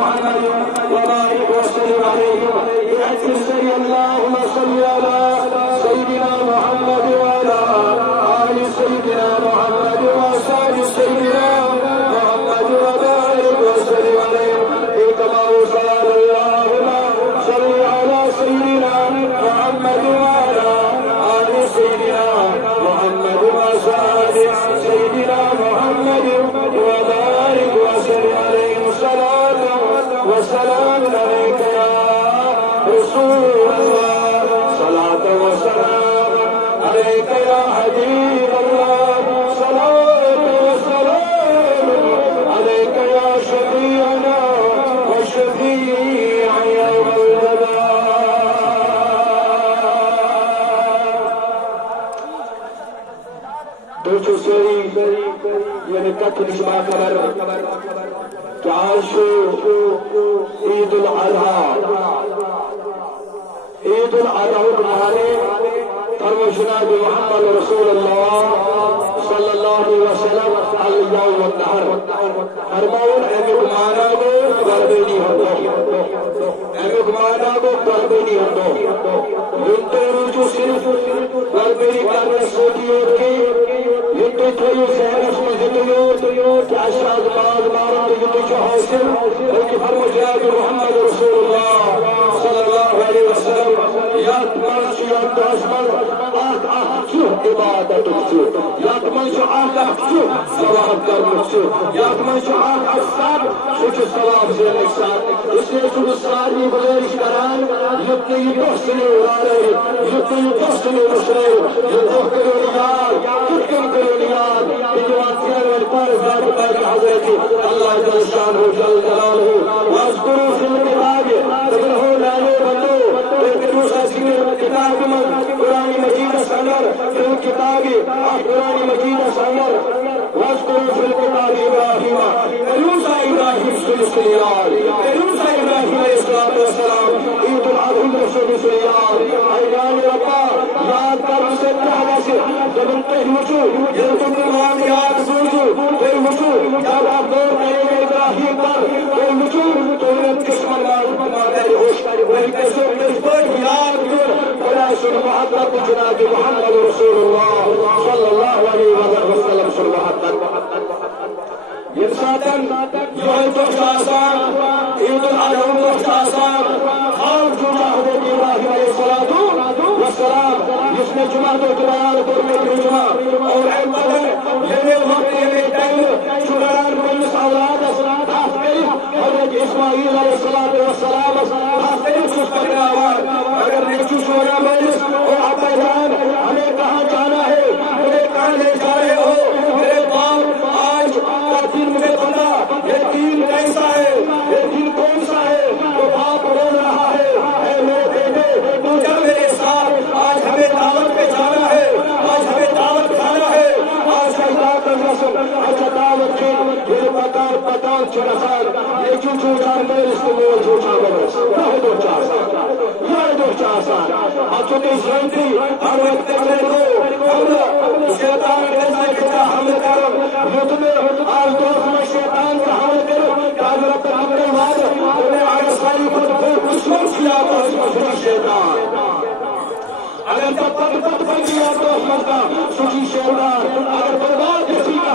محمد وبارك وسلم عليه بحق السيد. اللهم صل على سيدنا محمد وعلى آل سيدنا محمد وأصحاب سيدنا محمد وبارك وسلم عليه كما قال اللهم صل على سيدنا محمد وعلى آل سيدنا محمد وأصحاب سيدنا محمد وبارك وسلم عليه. صلاة وسلام عليك يا رسول الله، صلاة وسلام عليك يا حبيب الله، صلاة وسلام عليك يا شفيعنا وشفيع يوم الجزاء. دوچو سری یعنی کت نشما خبر کہ آج عید الاضحیٰ مہانے فرمو جناب محمد رسول اللہ صلی اللہ علیہ وسلم اليوم والنہر فرماؤن ایمک مانا کو گردینی ہوندو، ایمک مانا کو گردینی ہوندو لنتے روچو صرف گردینی کرنے سوٹیوٹ کی لنتے تھویو سہرس مجھتیوٹ کہ اشراد ماز مارا لنتے جو حاصل لیکن فرمو جناب محمد رسول اللہ صلی اللہ علیہ وسلم یاد منشو یاد داشمن چو عبادت چو یاد منشو چو ثواب کرنے چو یاد منشو سب سوچ ثواب سے نقصان. اس لیے سب ساری گزارش کران جتنے یہ دوستنے اڑا رہے جتنے یہ دوستنے مشرے یہ دوست کرو یاد کتکن کرو یاد یہ جوان سیار پر ذات پر حضرت اللہ جل شان ہو جل جلال ہو واسکرو فی الکتاب تبر ہو لالو بندو دوسرا سینے کتاب من قرآن مجید سنر فی الکتاب قرآن مجید سنر واسکرو فی الکتاب ابراہیم موسیٰ ابراہیم سلسلیار موسیٰ ابراہیم علیہ السلام عید الاضحیٰ سلسلیار ایمان ربا یاد کر اسے کہنا سے جب انتے ہوچو جب تم نام یاد سوچو پھر ہوچو جب آپ دور کریں گے ابراہیم پر پھر ہوچو تو انہیں قسمت مارے ہوش بلکہ سب نسبت یاد کر بڑا سن محبت جناب محمد رسول اللہ صلی اللہ علیہ وسلم سن محبت یمساتن یوم دوشتاسان عید الاضحیٰ دوشتاسان خالق جمعہ حضرت ابراہیم علیہ السلام جس نے جمعہ تو بیان کرنے کی جمعہ اور احمدن یہ وقت یہ ٹائم شکران مجلس اولاد حضرت اسماعیل علیہ السلام اگر نیچو شورا مجلس اور ابا جان ہمیں کہاں جانا ہے مجھے کہاں لے جا رہے ہو میرے باپ آج کا دن مجھے بندہ یہ دین کیسا ہے یہ دین کون سا ہے وہ باپ رو رہا ہے اے میرے بیٹے تو جا میرے ساتھ آج ہمیں دعوت پہ جانا ہے آج ہمیں دعوت کھانا ہے آج کا رسم اچھا دعوت کی یہ پتان چرسان یہ چوچان میں استعمال چوچان برس یہ دو چاسان اچھو تو سنتی ہر وقت کرنے کو شیطان ایسا کتا حمل کرم یتنے آج دوست میں شیطان کا حمل کرم کاز رب حمل واد انہیں آگے ساری خود پھر دشمن کیا تو اس کو شیطان اگر تب تک بن گیا تو احمد کا سوچی شیطان اگر برباد کسی کا